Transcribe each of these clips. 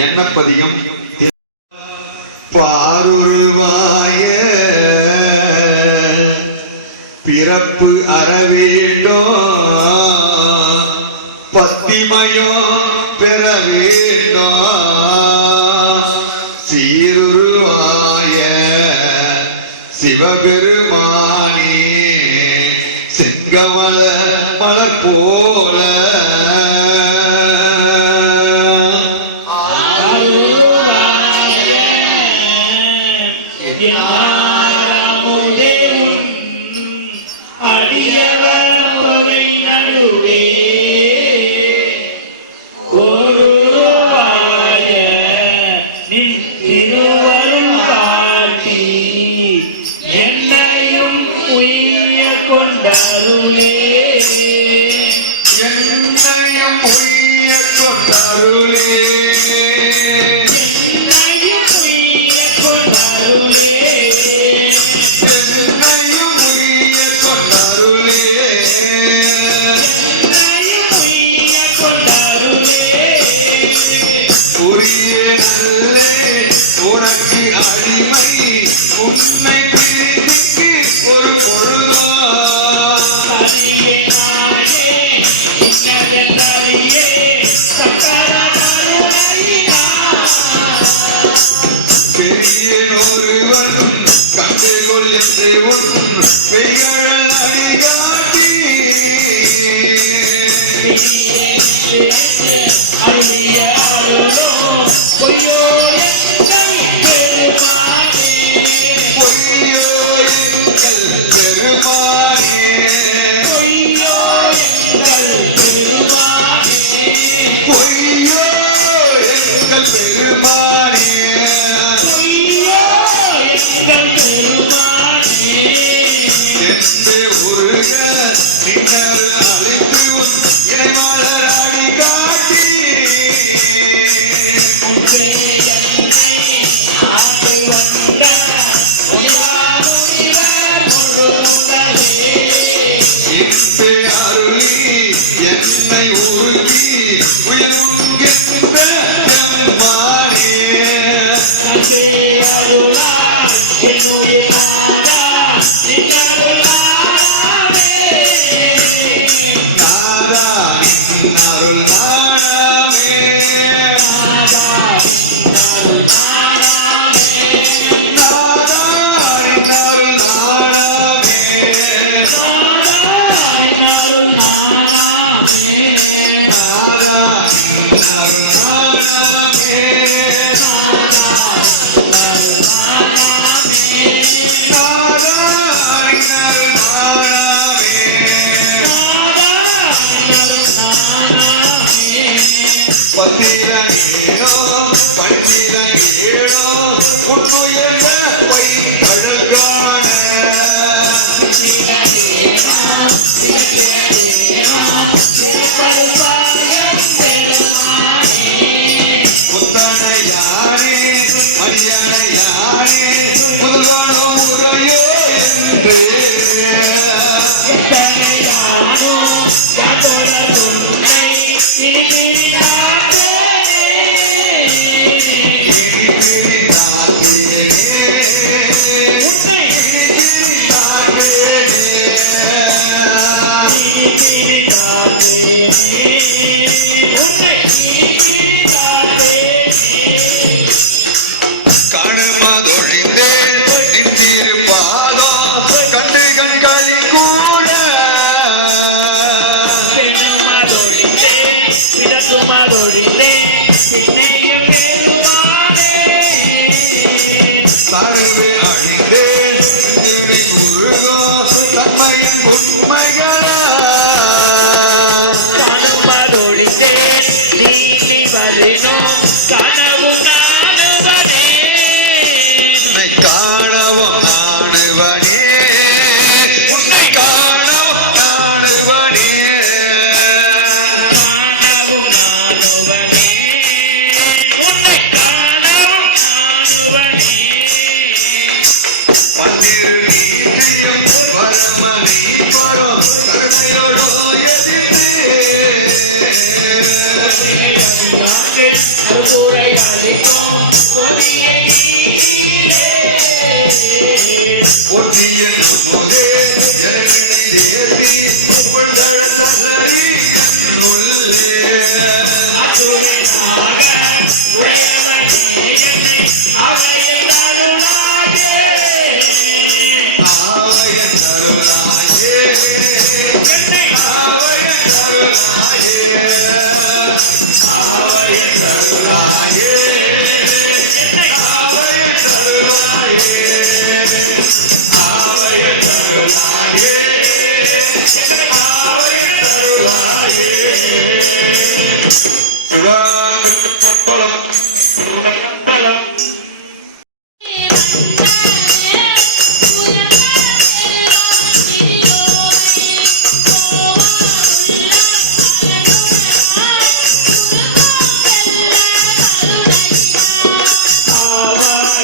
என்னப்பதிகம் பாருருவாய பிறப்பு அறவேண்டோ பத்திமையோ பெற வேண்டோ சீருருவாய சிவபெருமானே செங்கமல மலர் போல சக்கர என்று உருக நின்னர் அழைத்து உன் இணைவாளராடி காட்டி இன்பே அருளி என்னை உருகி உயர்கின்ற எம்மானே நாதா நின் அருள் நாணமே நாதா நின் அருள் நாணமே நாதா நின் அருள் நாணமே நாதா நின் அருள் நாணமே பத்திரேனோ பத்திரேனோ உன்னுயர்ந்த பொய்கள் காண முத்தனையானே மரியனையானே முதல்வனோ உரையோ என்று காணுமதொழிந்தே நின் திருப்பாதம் கண்டு கண்களி கூட தரவே அழிந்தே திரை குருகோ தன்மையின் உண்மைகளா உன்னை காணவும் நாணுவனே உன்னை காணவும் நாணுவனே பன்னிரு நீதியும் பரமணி பரம் கருணையோடோ எதிர்த்து பொன்னியின் போதே ஜனங்களை தேடி புகழ்ந்தழ தகரி உள்ளே ஆவயன் அருளாயே ஆவயன் அருளாயே ஆவயன் அருளாயே ஆவயன் அருளாயே ஆவயன் அருளாயே ஆவயன் அருளாயே ஆவாய்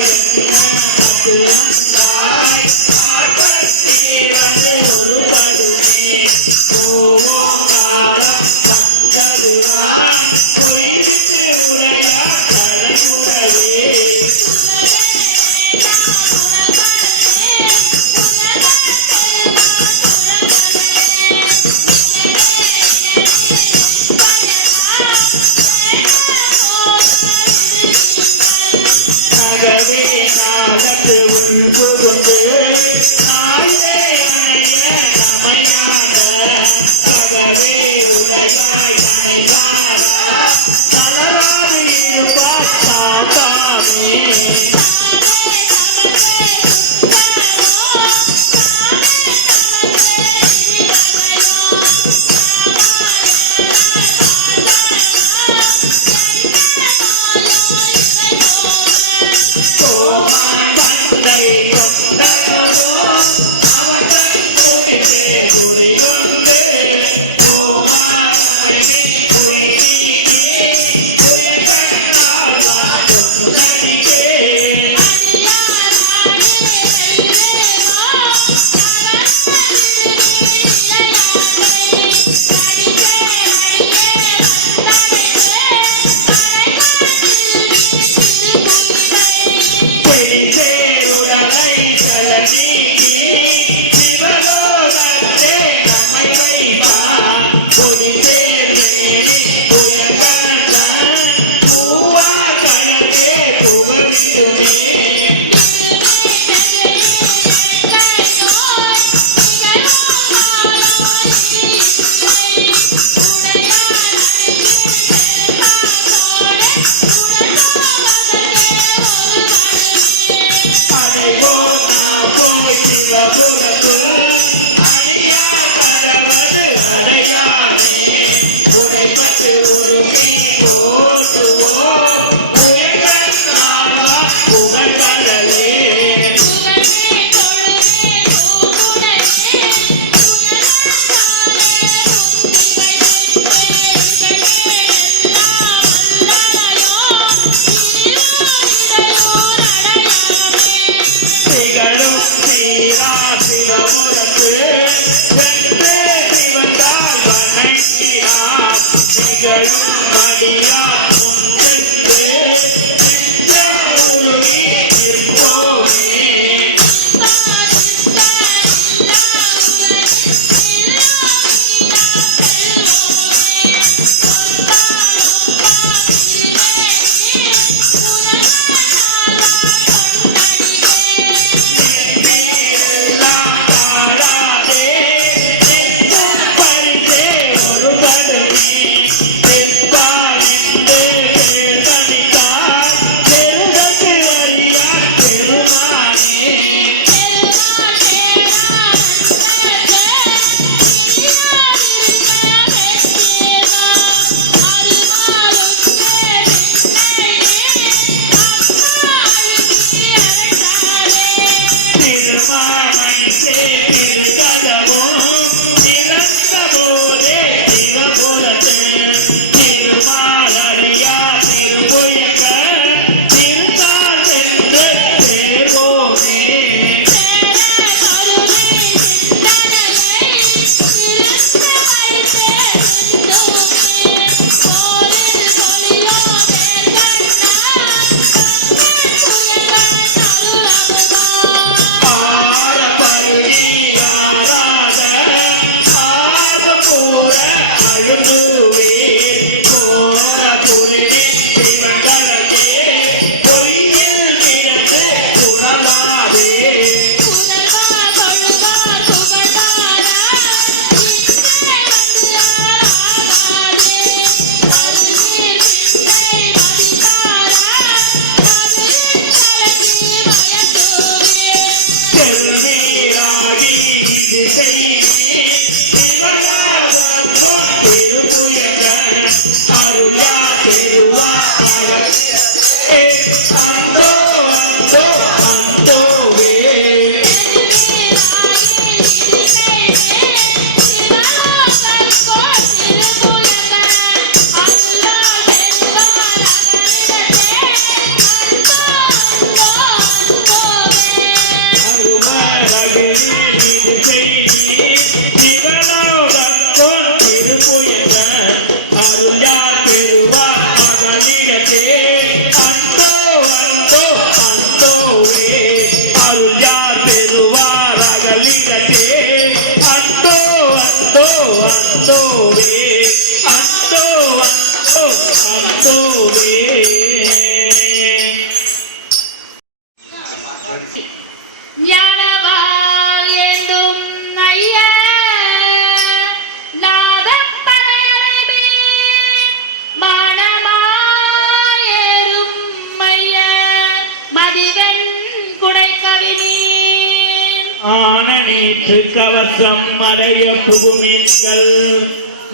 நேற்று கவசம் அடைய புகுமீன்கள்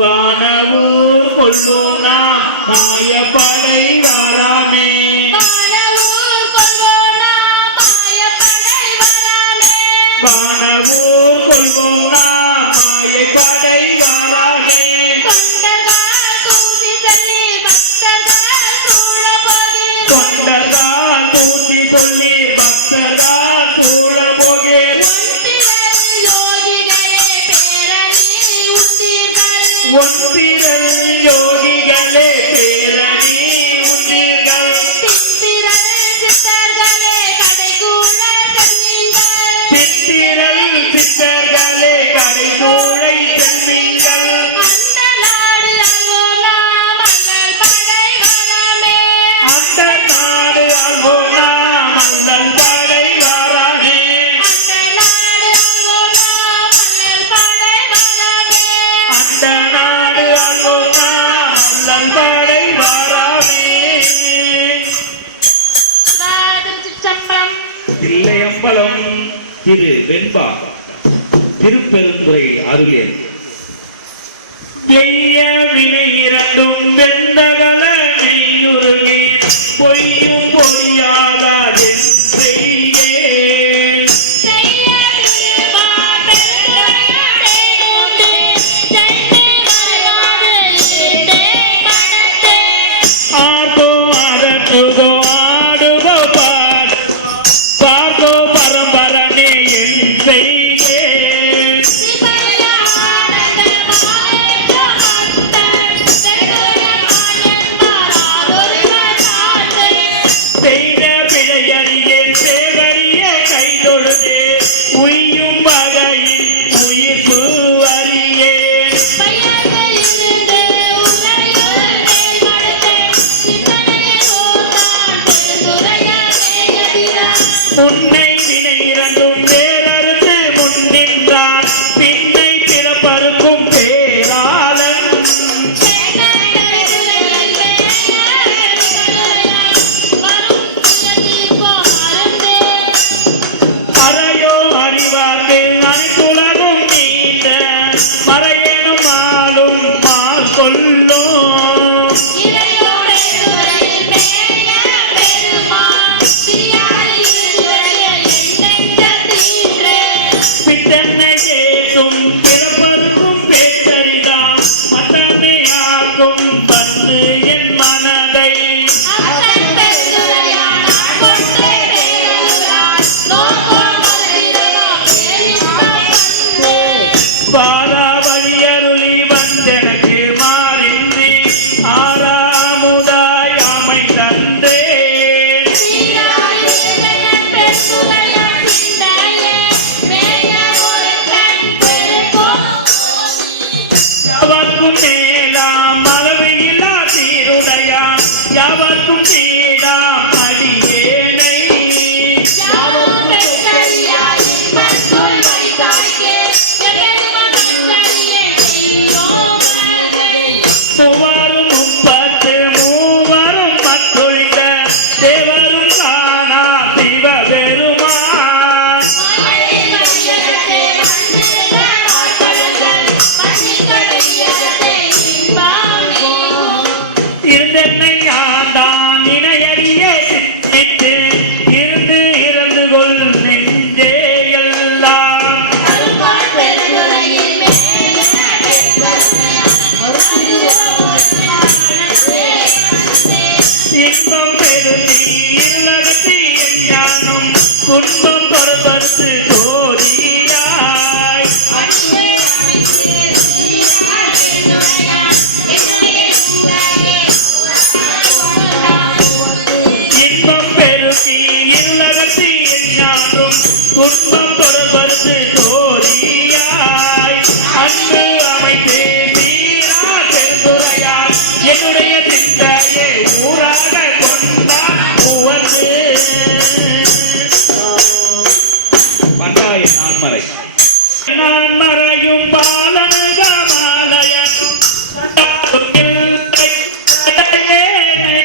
வானவூர் கொல்லூனா மாயப்படை வாராமே வானவூர் கொல்லூனா மாயப்படை வாராமே கொண்டர்கால் தூசி சொல்லி பக்தர்கால் சூழ போகே ஒன்றிரல் யோகிகளே பேரணி உண்டீர்கள் சித்திரல் சித்தர்களே கடைகூழை செல்வீங்கள் அந்த நாடு அல்வோனா மந்தல் படை வாராமே தில்லையம்பலம் திரு வெண்பா திருப்பெருந்துறை அருளியல் எய்ய வினை இரண்டும் வெந்தகல மெய்யுருகி பொய்யும் பொய்யாகாதென் செய்யே ஆர்கோ அரட்டுகோ ஆடுகோ பார்கோ பரம்பரனே என் செய்கே உன்னை வினை இரண்டும் வேறறுத்து முன் நின்றான் பின்னை பிறப்பறுக்கும் பேராளன் அறையோ அறிவார்க்கு அனைத்துலகும் நீண்ட மறையேனும் ஆளும் மால் கொல்லும் பித்தன்னை கேட்டும் பிறப்பருக்கும் பேச்சரிதான் மத்தனை ஆக்கும் பத்து என் மனதை பாராவழியருளி வந்தெனக்கு மாறின்றி ஆறாமுதாய் அமைந்தன்றே யாவர்க்கும் மேலாம் அளவு இல்லா சீருடையான் யாவர்க்கும் சீடாம் அடியேனை மூவரும் முப்பத்து மூவரும் மற்றொழிந்த தேவரும் காணா சிவபெருமான் இருந்தென்னை ஆண்டான் இணையறிய சித்தித்து இருந்து இறந்து கொள் நெஞ்சே எல்லாம் இன்பம் பெருத்தி இருளகத்தி ஞானம் துன்பம் பொறுப்பறுத்து தோழியாய் இன்பம் பெருத்தி இருளகத்தி ஞானம் துன்பம் பொறுப்பறுத்து தோழியாய் அன்பு அமைத்து தீரா பெருந்துரையால் என்னுடைய சிந்தையை ஊராக கொண்டான் உவந்து பண்டாய நான்மறை நான் மறையும் பாலனுக மாலயனும் இல்லை தடையேனை.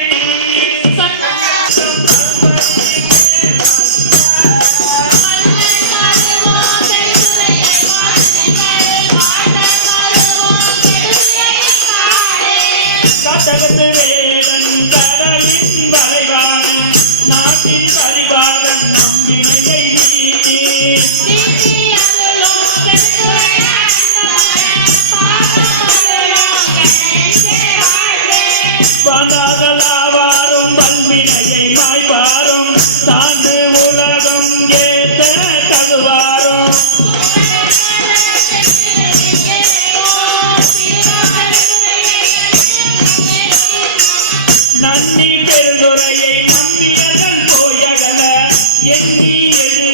கதகத்து வேடன் கடலின் வளைவான நாட்டின் பரிவாரன் நம்பினையை நீக்கி வந்தாகலாவாரும் வல்வினையை மாய்வாரும் தாண்டு உலகம் ஏத்த தகுவாரும் நன்னி பெருந்துரையை நம்பியதன் போயகல எண்ணி எது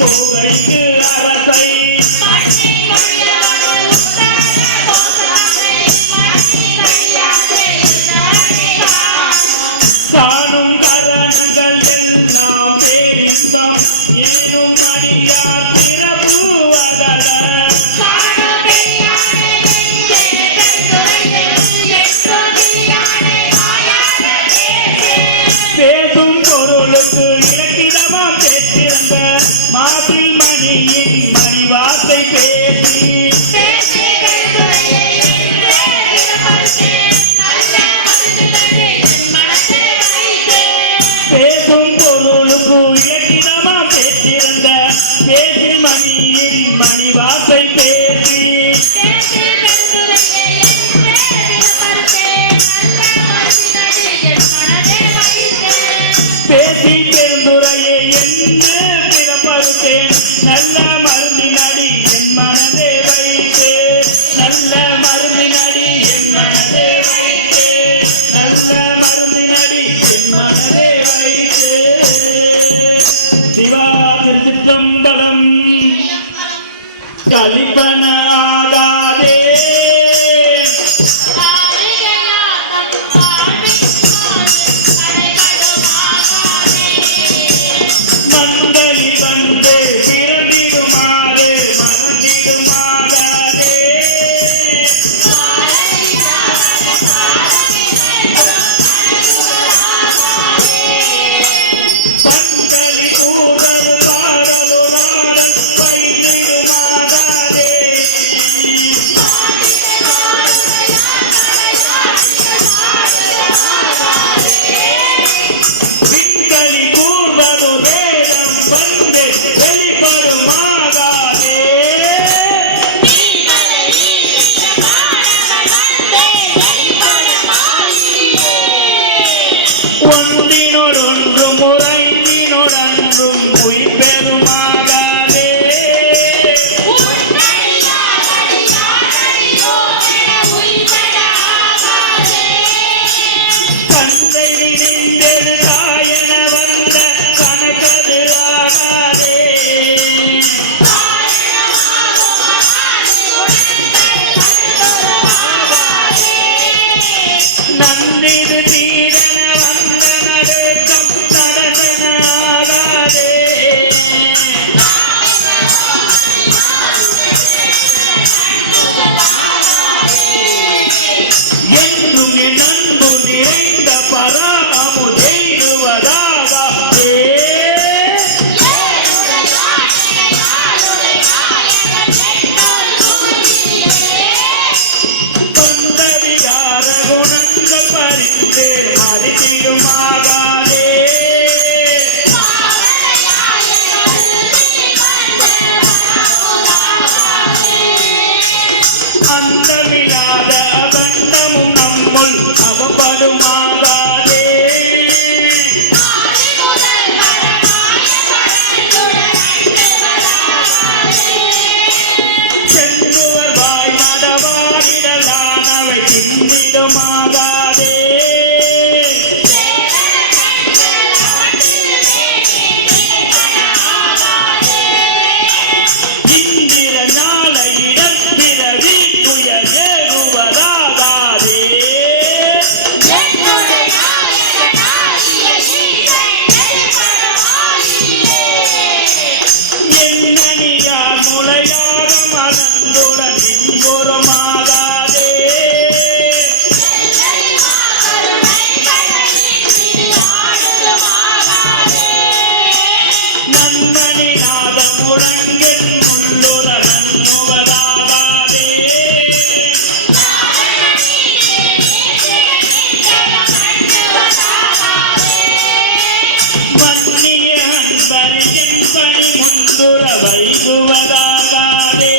போகைக்கு அரசை காணும் கரணங்கள் எல்லாம் பேரின்பம் எனும் அடியார் பிறப்புவதல பேசும் பொருளுக்கு இலக்கிடமா பெற்றிருந்த மாசில் மணியின் மணிவார்த்தை பேசி பேசும் பொருளுக்கு இலக்கிடமா பெற்றிருந்த பேசி மணியின் மணிவார்த்தை பேசி பேசி பெருந்துரையை என்று பிறப்பறுத்தேன் நல்ல மருந்தினடி என் மனதே வை அந்தமில்லாத அகண்டமும் நம்முள் அகப்படுமாகாதே. சென்றுவர் வாய் மடவாடிடலானவை சிந்திடுமாகாதே. இந்திர ஞால இடப்பிறவி துயர் ஏறுவதாகாதே. எண்ணணியார் முளையாக மலர்ந்துடன் இன்புறமாகாதே. நன்மணி நாத முழங்கின் முள்ளுற நன்முவதாகாதே. மன்னிய அன்பரின் பணி முந்துர வைகுவதாகாதே.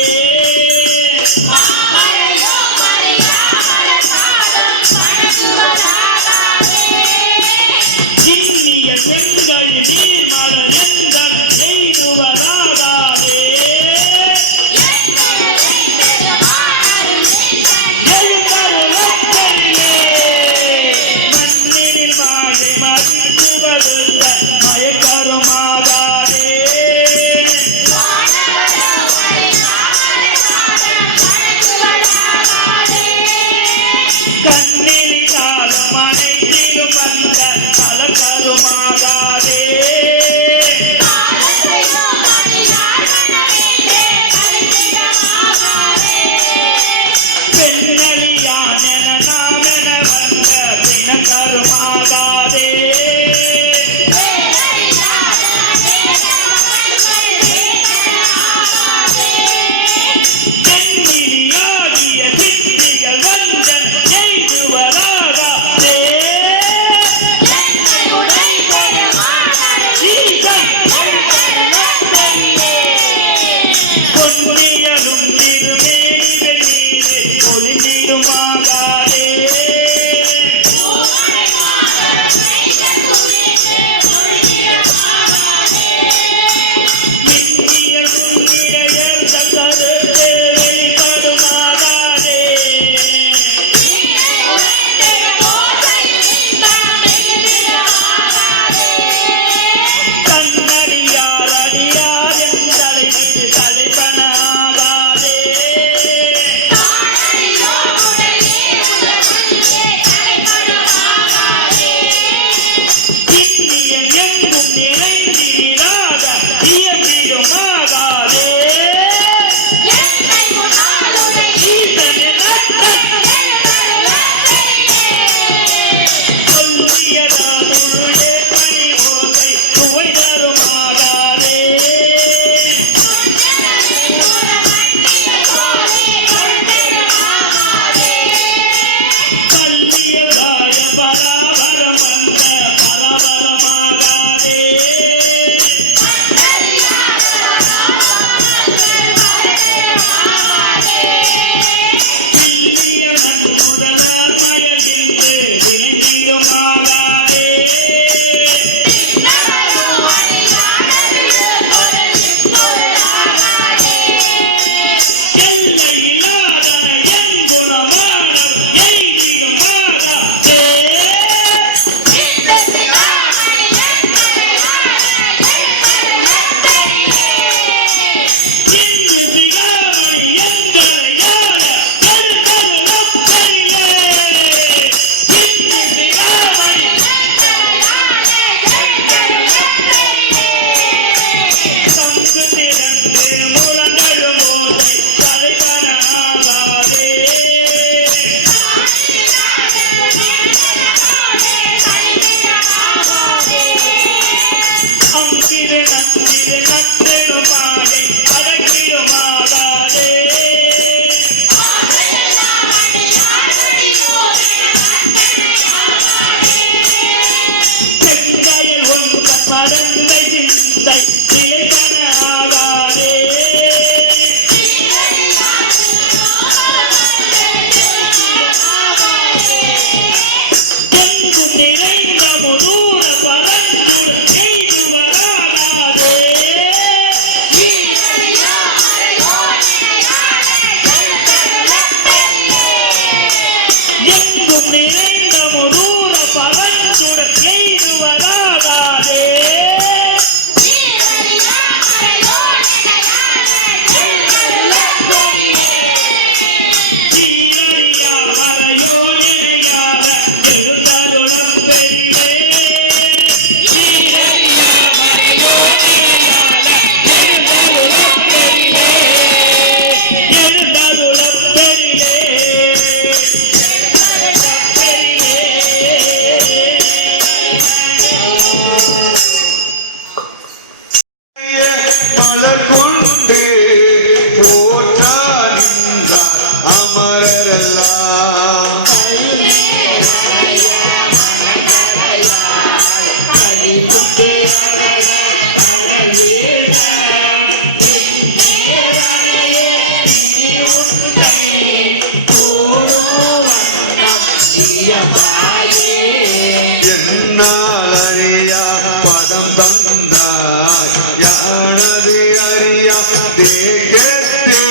என்னால் அறியா பதம் தந்தாய் யானது அறியா தேகத்தே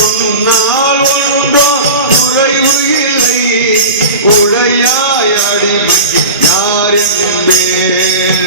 உன்னால் ஒன்றோ குறைவு இல்லை உடையாய் அடிமைக்கு யார் என்பேன்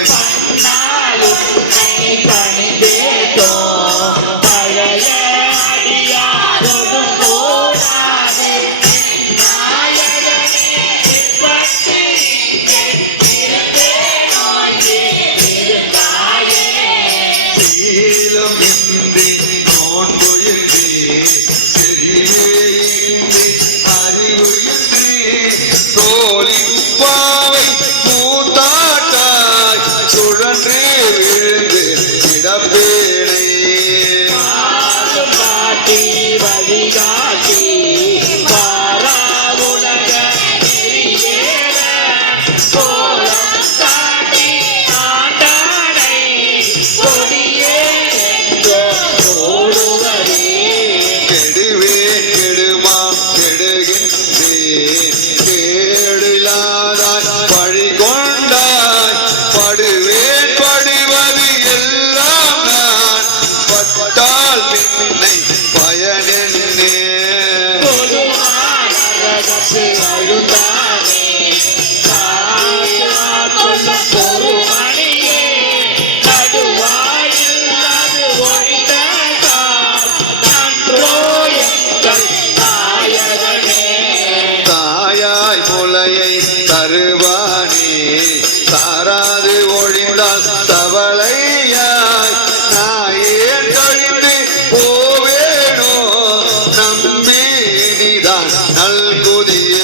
தாராது ஒழிந்தால் தவளையாய் நாயேன் கழிந்து போவேனோ நம்பி இனிதான் நல்குதிய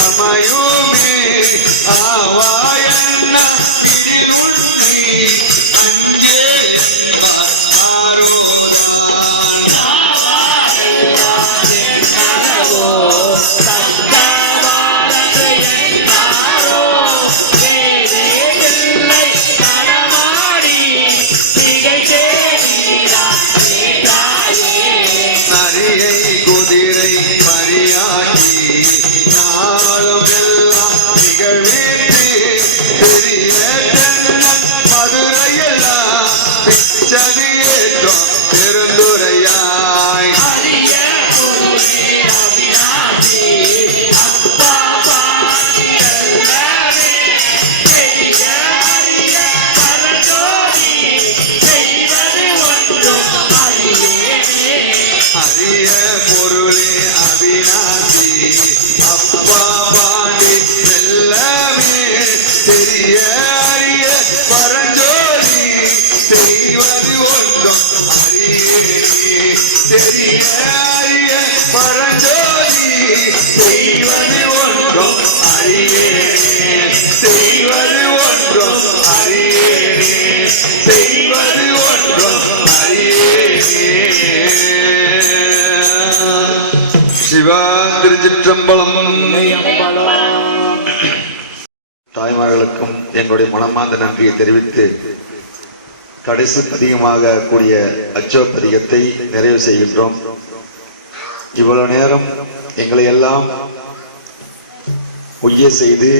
அமையுமே ஆவாயன்ன இதில் உன்னை அங்கே நரியை குதிரை மரியாக்கி நாளும் எல்லாம் நிகழ்வேற்று பெரிய மதுரையெல்லாம் பிச்சது ஏற்றம் பெருந்துரையாய் அரிய பொருளே அவிநாசி அப்பா பாண்டி செல்லமே தெரிய அறிய பரஞ்சோதி செய்வது ஒன்றும் அறியே தெரிய அறிய பரஞ்சோதி செய்வது ஒன்றும் அறியே செய்வது ஒன்றும் அறியே செய்வது ஒன்றும் அறியே சிவா திருச்சிற்றம்பலம். தாய்மார்களுக்கும் எங்களுடைய மனமார்ந்த நன்றியை தெரிவித்து கடைசி பதிகமாக கூடிய அச்சோ பதிகத்தை நிறைவு செய்கின்றோம். இவ்வளவு நேரம் எங்களை எல்லாம் உய்ய செய்து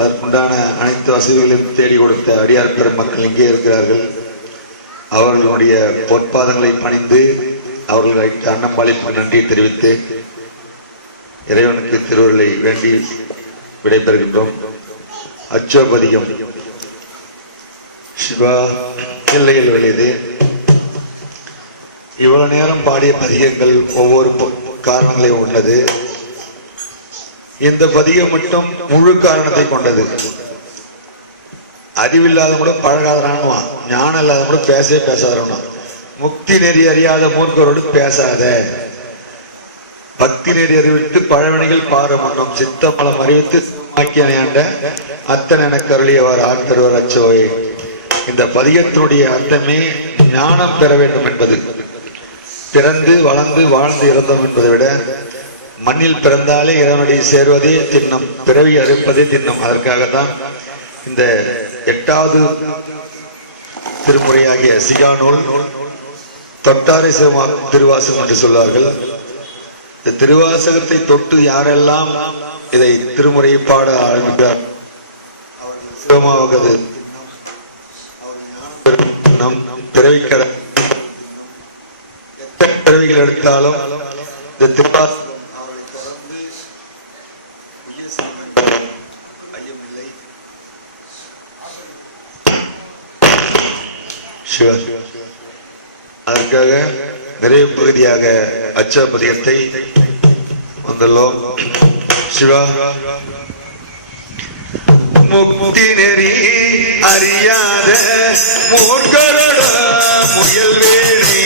அதற்குண்டான அனைத்து வசதிகளையும் தேடி கொடுத்த அடியார் பெருமக்கள் இங்கே இருக்கிறார்கள். அவர்களுடைய பொற்பாதங்களை பணிந்து அவர்களுக்கு அன்னம்பாளிப்பு நன்றியை தெரிவித்து இறைவனுக்கு திருவருளை வேண்டி விடைபெறுகின்றோம். அச்சோபதிகம் சிவா எல்லையில் வெளியது. இவ்வளவு நேரம் பாடிய பதிகங்கள் ஒவ்வொரு காரணங்களையும் உள்ளது. இந்த பதிகம் மட்டும் முழு காரணத்தை கொண்டது. அறிவில்லாத கூட பழகாதரானுவான், ஞானம் இல்லாத கூட பேசவே பேசாதவனா, முக்தி நெறி அறியாத மூர்க்கரோடு பேசாத, பக்தி நெறி அறிவித்து பழவணிகள் பார மன்னம் சித்தமலம் அறிவித்து ஆக்கியனையாண்ட அத்தன் என கருளியவர் ஆத்தருவர் அச்சோயே. இந்த பதிகத்தினுடைய அர்த்தமே ஞானம் பெற வேண்டும் என்பது. பிறந்து வளர்ந்து வாழ்ந்து இறந்தோம் என்பதை விட மண்ணில் பிறந்தாலே இறைவனுடைய சேர்வதே திண்ணம், பிறவி அறுப்பதே திண்ணம். அதற்காகத்தான் இந்த 8வது திருமுறையாகிய சிகாநூல் தொட்டாரை சிவமாக்கும் திருவாசகம் என்று சொல்வார்கள். இந்த திருவாசகத்தை தொட்டு யாரெல்லாம் இதை திருமுறையை பாட ஆரம்பிக்கிறார் சிவமாவது நம் பிறவிக்கட பிறவிகள் எடுத்தாலும் இந்த திருவாசகம் அவர்களை தொடர்ந்து ஐயமில்லை. சிவன் அதற்காக நிறைவு பகுதியாக அச்சபதிகத்தை வந்துள்ளோம். சிவா முக்தி நெறி அறியாத மூர்க்கரோட முயல் வேணே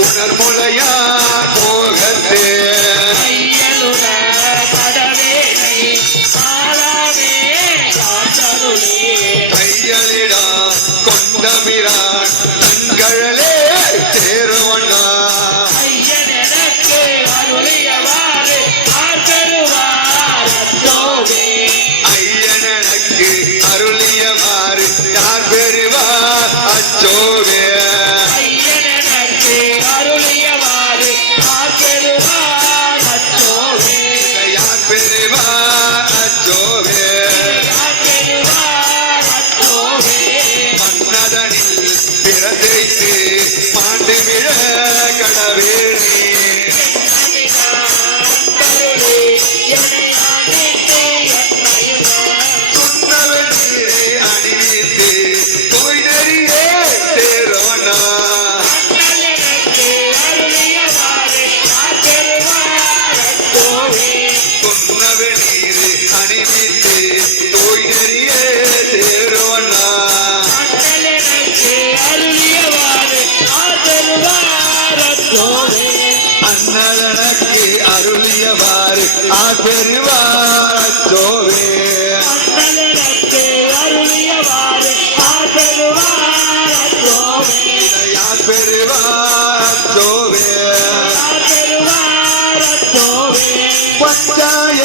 உணர்முலையா போகத்தே கையலிடா கொண்டமிரான் தங்களே தேருவண்ணா ஐயனக்கு அருளியவாறு யார் பெறுவார் அச்சோவே அருளியவாறு ஆபெருவார் அச்சோவே பஞ்சாய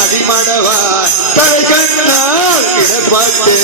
அடிமடவா தலை கண்ணால் இடப்பட்டு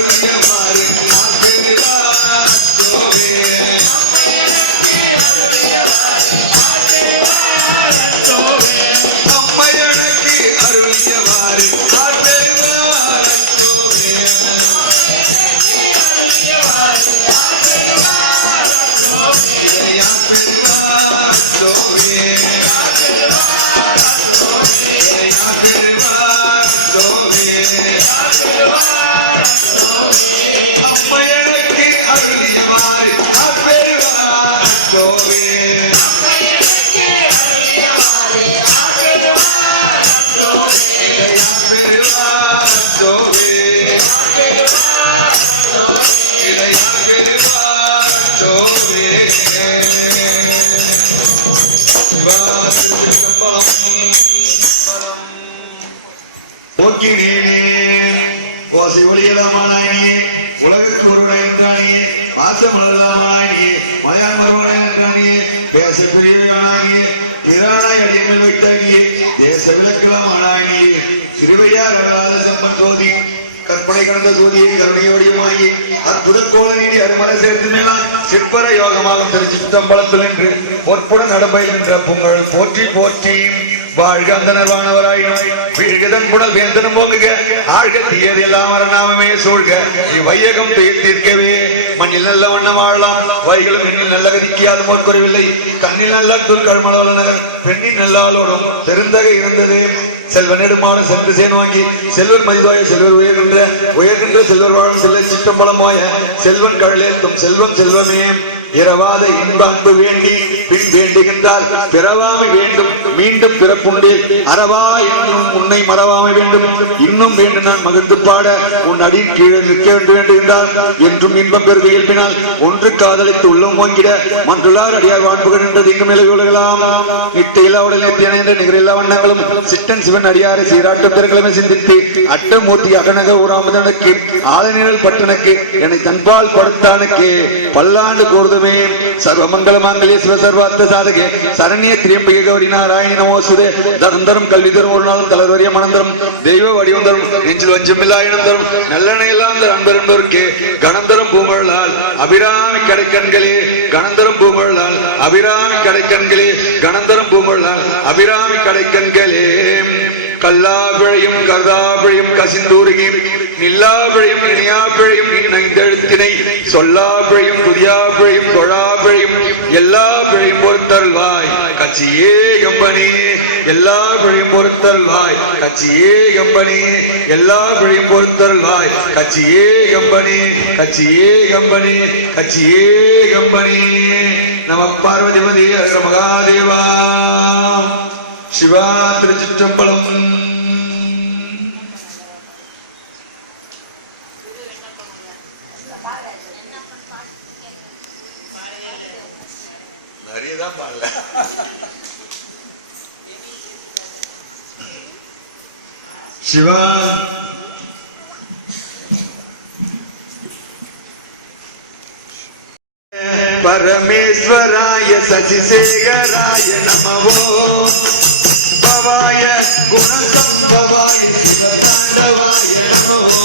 அருளியவாறு ஆசீர்வாதம் அம்மையனுக்கு அருளியவாறு அம்மையனுக்கு அருளியவாறு போக்கினேனே ஓசை ஒளியலாமானியே உலகுக்கு ஒருவனாகியே மாசமலமானியே மயான் மறுவனாகியே பேச பிரியவனாகிய திரானாய் அடியங்கள் வைத்தாகியே தேச விளக்கலாமானியே சிறுவையார் அல்லாத செம்மன் சோதி கற்பனை கலந்த சூதியை கருணைய வடிவமாகி அற்புத கோல நீடி அருமறை சேர்த்து மேலாம் சிற்பர யோகமாக திருச்சிற்றம்பலத்தில் என்று பொற்புடன் நடம்பயின்ற பொங்கல் போற்றி போற்றி வாழ்க அந்த நர்வானவராயினும் வீழ்கதன் புனல் வேந்தனும் போங்குக ஆழ்க தீயது எல்லாம் அரணாமமே சூழ்க இவ்வையகம் தீர்க்கவே மண்ணில் நல்ல வண்ணம் வாழலாம் வைகளும் பெண்ணில் நல்ல கதிக்கியாது மோற்குறைவில்லை கண்ணில் நல்ல துல்கழ்மலவல நகர் பெண்ணின் நல்லாளோடும் பெருந்தகை இருந்தது செல்வ நெடுமான சென்று சேன் வாங்கி செல்வர் மதிதாய செல்வர் உயர்கின்ற செல்வர் வாழும் செல்ல சிற்றம்பலமாய செல்வன் கழலேத்தும் செல்வம் செல்வமே இரவாத இன்ப அன்பு வேண்டி பின் வேண்டுகின்றார் பிறவாமை வேண்டும் மீண்டும் பிறப்புண்டே அறவா என்னும் உன்னை மறவாமை வேண்டும் இன்னும் வேண்டும் நான் மகிழ்ந்து பாட உன் அடியின் கீழே நிற்க வேண்டுகின்றார் என்றும் இன்பம் பெருக இயல்பினால் ஒன்று காதலித்து உள்ளம் ஓங்கிட மன்றுளார் அடியார் வான்புகள் என்றது இங்கு நிலவி உலகலாம் நிட்டையில்லா உடல் நித்தியன என்ற நிகரில்லா வண்ணங்களும் சிட்டன் சிவன் அடியாரை சீராட்டும் திறங்களுமே சிந்தித்து அட்டமூர்த்தி அகநக ஊராமதனுக்கு ஆலநிழல் பட்டனுக்கு என்னை தன்பால் படுத்தானுக்கு பல்லாண்டு கூறுதல் சர்வமங்கல மாங்கல்ய சிவசர்வார்த்த சாதகே சரண்ய திரியம்பிகை கௌரி நாராயணி நமோசுதே தரந்தரம் கல்வி தரும் ஒரு நாளும் தளர்வரிய மனந்தரம் தெய்வ வடிவம் தரும் நெஞ்சில் வஞ்சமில்லாயினம் தரும் நல்லெண்ணெய் எல்லாம் அன்பர் என்பவருக்கு கணந்தரம் பூமழலால் அபிராமி கடைக்கண்களே கணந்தரம் பூமழலால் அபிராமி கடைக்கண்களே கணந்தரம் பூமழலால் அபிராமி கடைக்கண்களே கல்லாபிழையும் கருதாபிழையும் கசிந்தூருகி நில்லாபிழையும் இணையாபிழையும் இணைந்தெழுத்தினை சொல்லாபிழையும் துதியாபிழையும் தொழாபிழையும் எல்லா பிழையும் பொறுத்தருள்வாய் கட்சியே கம்பனி எல்லா பிழையும் பொறுத்தருள்வாய் கட்சியே கம்பனி எல்லா பிழையும் பொறுத்தருள்வாய் கட்சியே கம்பனி கட்சியே கம்பனி கட்சியே கம்பனி நம பார்வதிபதி ஹர மகாதேவா சிவா திருச்சிற்றம்பலம் நிறையதான் பாடல சிவா பரமேஸ்வராய சசிசேகராய நமவோ பவாய குணசம்பவாய சிவதாண்டவாய நமவோ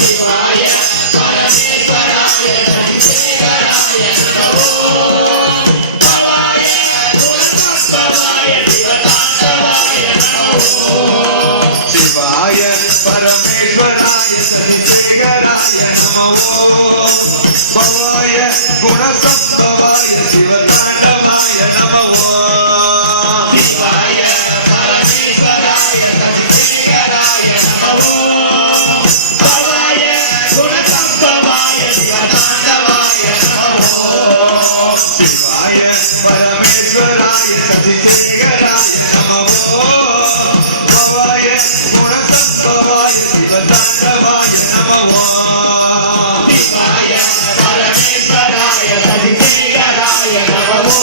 சிவாய பரமேஸ்வராய சசிசேகராய நமவோ பவாய குணசம்பவாய சிவதாண்டவாய நமவோ சிவாய பரமேஸ்வராய சசிசேகராய நமவோ பவாய குணசம்பவாய சிவதாண்டவாய நமவோ சிவாய பரமேஸ்வராய சசிசேகராய நமவோ பவாய குணசம்பவாய சிவதாண்டவாய நமவோ சிவாய பரமேஸ்வராய சசிசேகராய நமவோ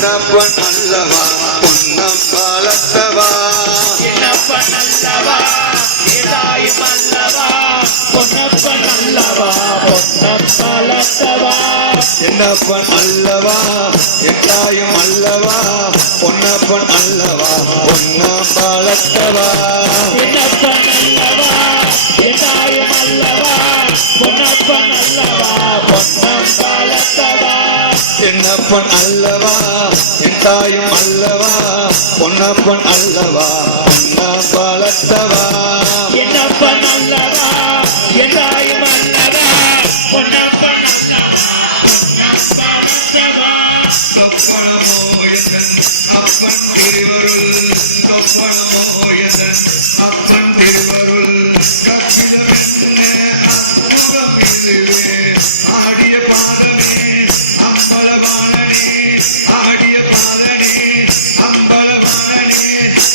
பொன்னப்பன் அல்லவா பொன்னம்பாலத்தவா என்னப்பன் அல்லவா ஏதாயும் அல்லவா பொன்னப்பன் அல்லவா பொன்னம்பாலத்தவா என்னப்பன் அல்லவா எட்டாயும் அல்லவா பொன்னப்பன் அல்லவா பொன்னம்பாலத்தவா என்னப்பன் அல்லவா ஏதாயும் அல்லவா பொன்னப்பன் அல்லவா பொன்னம்பாலத்தவா என்னப்பன் அல்லவா எட்டாயும் அல்லவா பொன்னப்பன் அல்லவா பொன்னம்பாலத்தவா என்னப்பன் அல்லவா ஏதாயும் அல்லவா பொன்னப்பன் அல்லவா பொன்னம்பாலத்தவா அப்பன் திருவருள் அப்பன் திருவருள் அற்புதம் இதுவே ஆடிய பாதமே அம்பலவாணனே ஆடிய பாதனே அம்பலவாணனே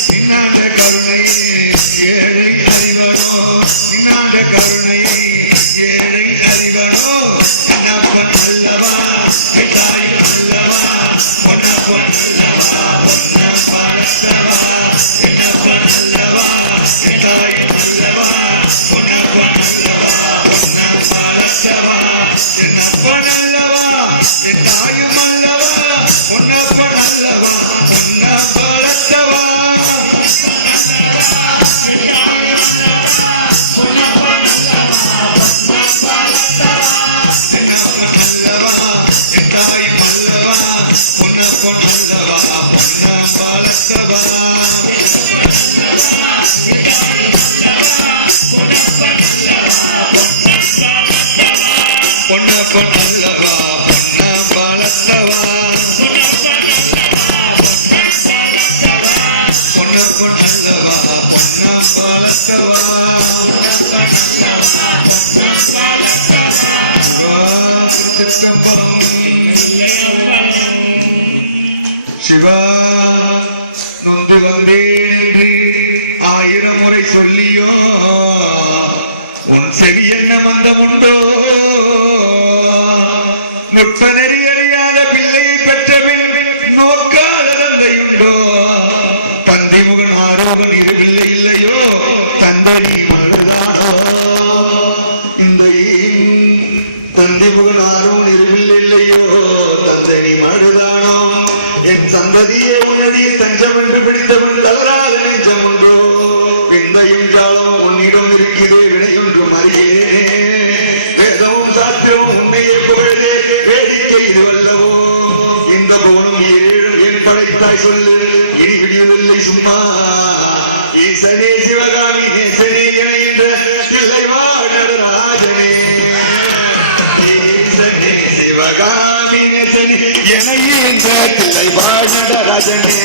நின்னாண்ட கருணையே ஏழை அறிவனோ நின்னாண்ட கருணையே ஏழை அறிவனோ என்னப்பன் அல்லவா எட்டாயும் அல்லவா பொன்னப்பன் அல்லவா பொன்னம்பாலத்தவா என்னப்பன் அல்லவா எட்டாயும் அல்லவா பொன்னப்பன் அல்லவா பொன்னம்பாலத்தவா என்னப்பன் அல்லவா எட்டாயும் அல்லவா பொன்னப்பன் அல்லவா பொன்னம்பாலத்தவா என்னப்பன் அல்லவா எட்டாயும் அல்லவா பொன்னப்பன் அல்லவா பொன்னம்பாலத்தவா பொன்னப்பன் அல்லவா பொன்னம்பாலத்தவா பொன்னப்பன் அல்லவா பொன்னம்பாலத்தவா சிவா நொந்து வந்தேன் என்று 1000 முறை சொல்லியோ உன் செவி என்ன மந்தமுண்டோ நுட்பநெறி அறியாத பிள்ளையை பெற்றபின் நோக்காத தந்தையுண்டோ தந்திமுகன் ஆரோகன் இரு பிள்ளை இல்லையோ தந்தை மழுதானோ இந்த தந்திமுகன் ஆரோன் இரு பிள்ளை இல்லையோ தந்தை நீ மழுதானோ என் சந்ததியே உனதி தஞ்சம் என்று பிடித்தவன் தளராத நெஞ்சம் உண்டோ விந்தையும் ஜாலம் உன்னிடம் இருக்கிறே வினையொன்று அறியே வேதமும் சாத்திரமும் உன்னையே புகழே வேடிக்கை இது வல்லவோ இந்த போனும் ஏழும் என் படைத்தாய் சொல்லு இனி விடியவில்லை சும்மா ஈசனே சிவகாமி நேசனே என்ற பிள்ளைவாழ் நடராஜனே ஈசனே சிவகாமி நேசனே என இந்த பிள்ளைவாழ் நடராஜனே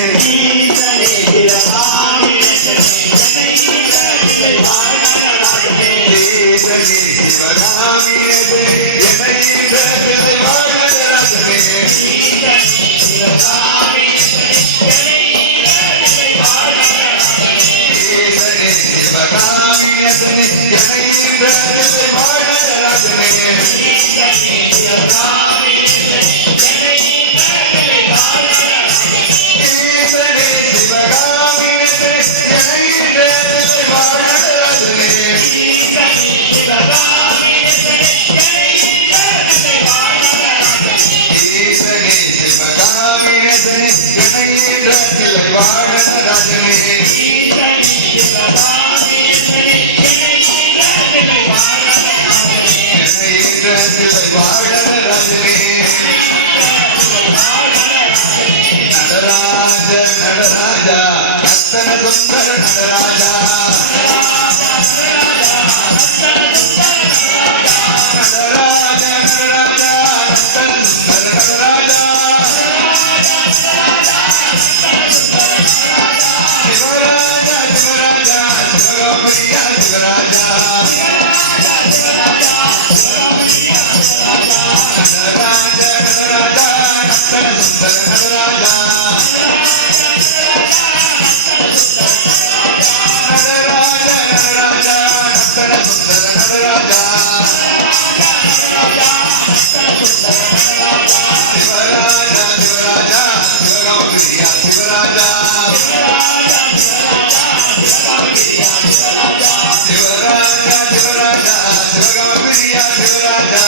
நடராஜ சிவகமபிரியா சிவராஜா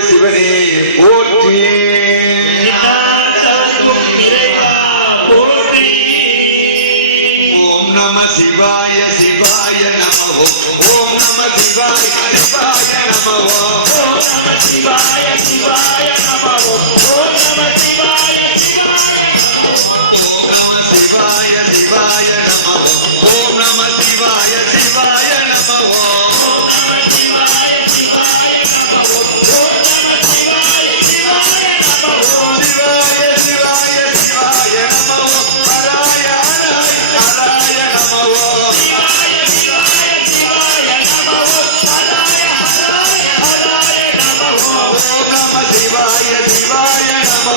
சிவனே போற்றியே ஓம் நம சிவாய சிவாய நம ஓம் நம சிவாய சிவாய நம ஓம் நம சிவாய சிவாய நம ஓம் நம சிவாய சிவாய ஓம் நம சிவாய சிவாய நம ஓம் நம சிவாய சிவாய நம ஓம் நம சிவாய சிவாய நம ஓம் நம சிவாய சிவாய நம ஓம் சிவாய சிவாய சிவாய நம ஹராய ஹராய நம ஓம் சிவாய சிவாய சிவாய நம ஹராய ஹராய ஹராய நம ஓம் நம சிவாய சிவாய நம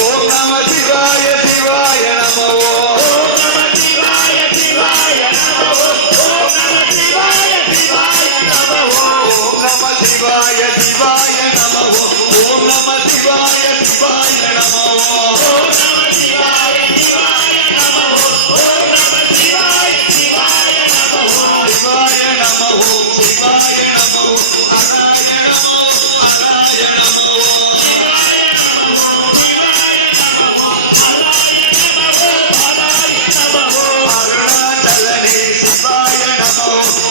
ஓம் நம சிவாய சிவாய நம ஓம் நம சிவாய சிவாய நம ஓம் நம சிவாய சிவாய நம ஓம் நம சிவாய சிவாய நம ஓம் நம சிவாய சிவாய நம ஓம் நம சிவாய சிவாய நம ஓம் நம சிவாய சிவாய நம சிவாய நம சிவாய நம ஹராய நம ஹராய நம சிவாய நம சிவாய நம ஹராய நம ஹராய நம அருணாச்சலனே சிவாய நம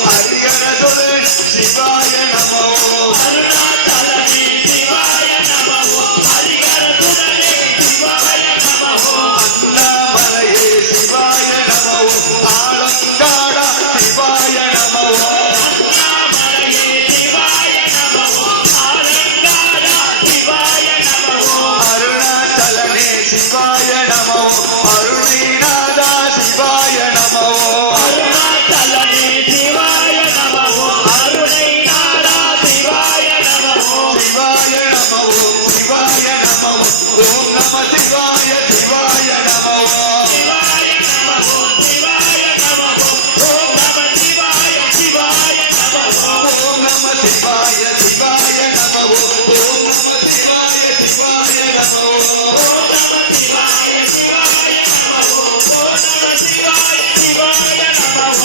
ஹரிஹரதுலே சிவாய நம அருணாச்சலனே சிவாய நம ஹரிஹரதுலே சிவாய நம அண்ணாமலையே சிவாய நம ஆலங்காடா சிவாய நம அண்ணாமலையே சிவாய நம ஆலங்காடா சிவாய நம அருணாச்சலனே சிவாய நம அருணீநாதா சிவாய நம அருணாச்சலனே சிவாய நம அருணீநாதா சிவாய நம சிவாய நம சிவாய நம ஓம் நம சிவாய சிவாய நம சிவாய நம சிவாய நம ஓம் நம சிவாய சிவாய நம ஓம் நம சிவாய சிவாய நம ஓம் நம சிவாய சிவாய நம ஓம் நம சிவாய சிவாய நம ஓம் நம சிவாய சிவாய நம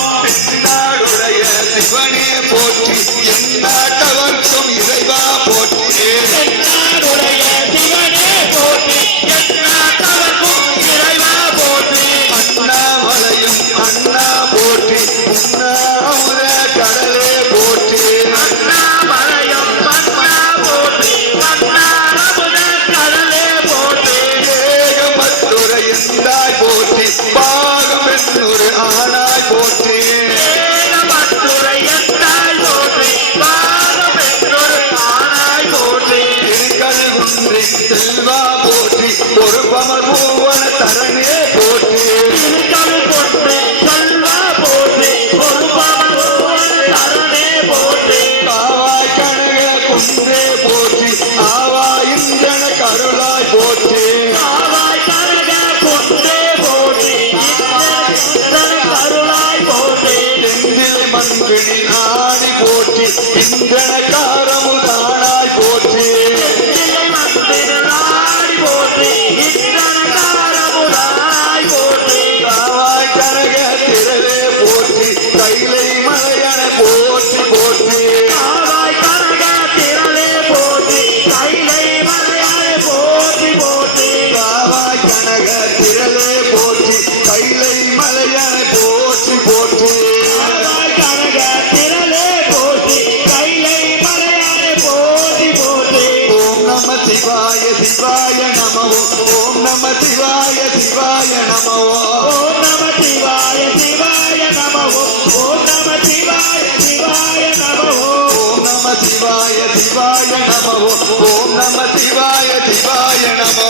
என்னாடுடைய சிவனே போற்றி எந்நாட்டவர்க்கும் இறைவா போற்றி என்னாடுடைய சிவனே போற்றி எந்நாட்டவர்க்கும் இறைவா போற்றி அண்ணாமலையும் அண்ணா போற்றி உண்ணாமுத கடலே போற்றி அண்ணாமலையும் அண்ணா போற்றி உண்ணாமுத கடலே போற்றி ஏகமத்துரை எந்தாய் போற்றி பாகம் என்னொரு ஆனாய் போற்றி ஏகமத்துரை எந்தாய் போற்றி பாகம் என்னொரு ஆனாய் போற்றி திருக்கல் குன்றி செல்வா போற்றி ஒரு பமர் பூவன தரனே போற்றி திருக்கல் கொண்டு செல்வா இங்கனக்காரமுதானாய் போற்றி மந்திரநாடி போற்றி இந்தனகாரமுதாய் போற்றி காவாய் கனக திரளே போற்றி கைலை மலையன போற்றி போற்றி காவாய் கனக திரளே போற்றி கைலை மலையாளே போற்றி போற்றி காவாய் கனக திரளே போற்றி கைலை மலையன போற்றி போற்றி காவாய் கனக திரளே போற்றி கைலை மலையாளே போற்றி போற்றி ஓம் நம சிவாய சிவாய நமோ ஓம் நம சிவாய சிவாய நமோ ஓம் நம சிவாய சிவாய நமோ ஓம் நம சிவாய சிவாய நமோ ஓம் நம சிவாய சிவாய நமோ ஓம் நம சிவாய சிவாய நமோ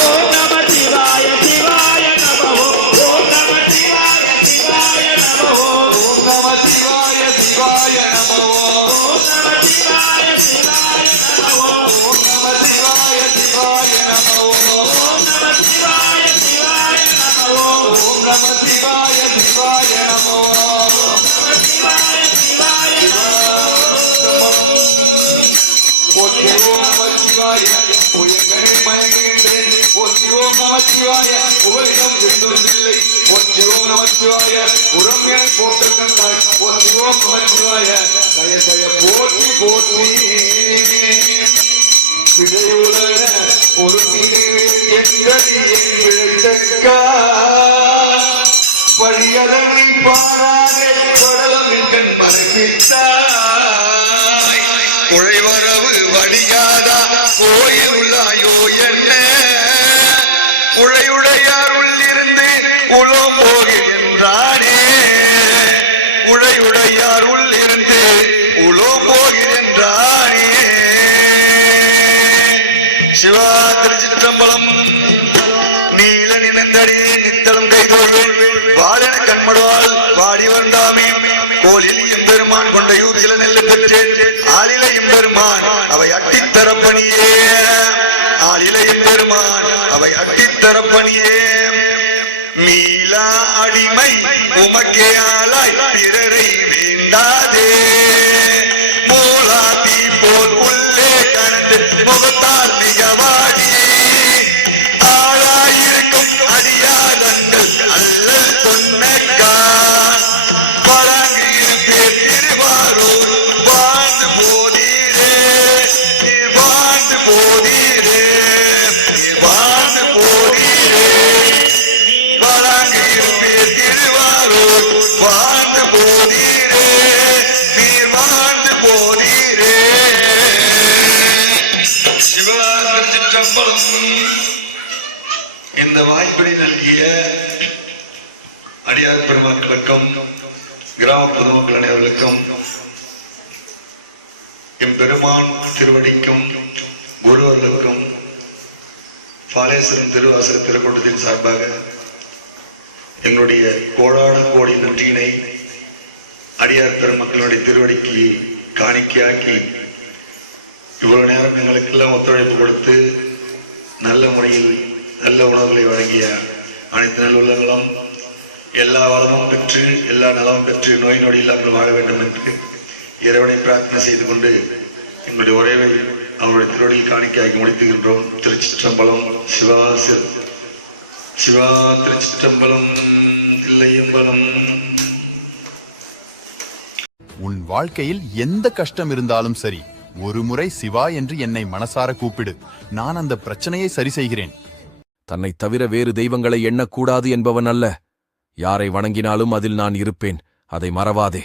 ஓம் நம சிவாய சிவாய நமோ ஓம் நம சிவாய சிவாய நமோ ஓம் நம சிவாய சிவாய நமோ ஓம் நம சிவாய சிவாய நமோ ஓம் நம சிவாய சிவாய நமோ ஓம் நம சிவாய சிவாய நமோ ஓம் நம சிவாய சிவாய நமோ நம சிவாய சிவாய போற்றி ஓம் நம சிவாய உயர்கரை மயங்குகின்றேன் போற்றி ஓம் நம சிவாய உபரிடம் செல்வதில்லை போற்றி ஓம் நம சிவாய உரம் என போட்டு கண்டாய் போற்றி ஓம் நம சிவாய தய தய போற்றி போற்றி பிழையுலக பொறுப்பிலே எங்கடி பிழைத்தக்க பழியதனை பாராதே தொடலம் என் மறைவித்தாய் உழைவரவு வடியாதா கோயிலுள்ளாயோ என்ன உழையுடையார் உள்ளிருந்து உலோம் போகின்றானே உழையுடையார் உள்ளிருந்து உலோம் போகின்றானே சிவா திருச்சிற்றம்பலம் நீல நினந்தடி நித்தளம் கைதோடு வாழன கண்மடுவாள் வாடி வந்தாமே கோலில் எம்பெருமான் கொண்ட யூரில நெல்லு பெற்று ஆளில எம்பெருமான் அவை அட்டித்தரப்பணியே ஆளில எம்பெருமான் அவை அட்டித்தரப்பணியே மீளா அடிமை உமக்கே ஆளாய் பிறரை வேண்டாதே மூலாதி போல் உள்ளே கணந்து முகத்தால் மிகவாடி ஆளாயிருக்கும் அடியாதங்கள் அல்லல் சொன்னக்கா பழங்கு இருப்பேர் திருவாரூர் வாழ்ந்து போதீரே நீர் வாழ்ந்து போதீரே நீர் வாழ்ந்து போதீரே பழங்கு இருப்பேர் திருவாரூர் வாழ்ந்து போதீரே நீர் வாழ்ந்து போதீரே சிவசிற்றம்பலம். இந்த வாய்ப்பினை நல்கிய அடியார் பெருமக்களுக்கும் கிராம பொதுமக்கள் அனைவர்களுக்கும் எம்பெருமான் திருவடிக்கும் குருவர்களுக்கும் பாலேஸ்வரம் திருவாசக திருக்கூட்டத்தின் சார்பாக எங்களுடைய கோடான கோடி நன்றியினை அடியார் பெருமக்களுடைய திருவடிக்கு காணிக்கையாக்கி இவ்வளவு நேரம் எங்களுக்கெல்லாம் ஒத்துழைப்பு கொடுத்து நல்ல முறையில் நல்ல உணவுகளை வழங்கிய அனைத்து நல்லுள்ளங்களும் எல்லா வளமும் பெற்று எல்லா நலமும் பெற்று நோய் நொடி இல்லாமல் வாழ வேண்டும் என்று இறைவனை பிரார்த்தனை செய்து கொண்டு எங்களுடைய உரையை அவருடைய திருவடியில் காணிக்கையாகி முடித்துகின்றோம். திருச்சிற்றம்பலம். சிவா திருச்சிற்றம்பலம். தில்லையம்பலம். உன் வாழ்க்கையில் எந்த கஷ்டம் இருந்தாலும் சரி, ஒரு முறை சிவா என்று என்னை மனசார கூப்பிடு. நான் அந்த பிரச்சனையை சரி செய்கிறேன். தன்னைத் தவிர வேறு தெய்வங்களை எண்ணக்கூடாது என்பவன் அல்ல. யாரை வணங்கினாலும் அதில் நான் இருப்பேன். அதை மறவாதே.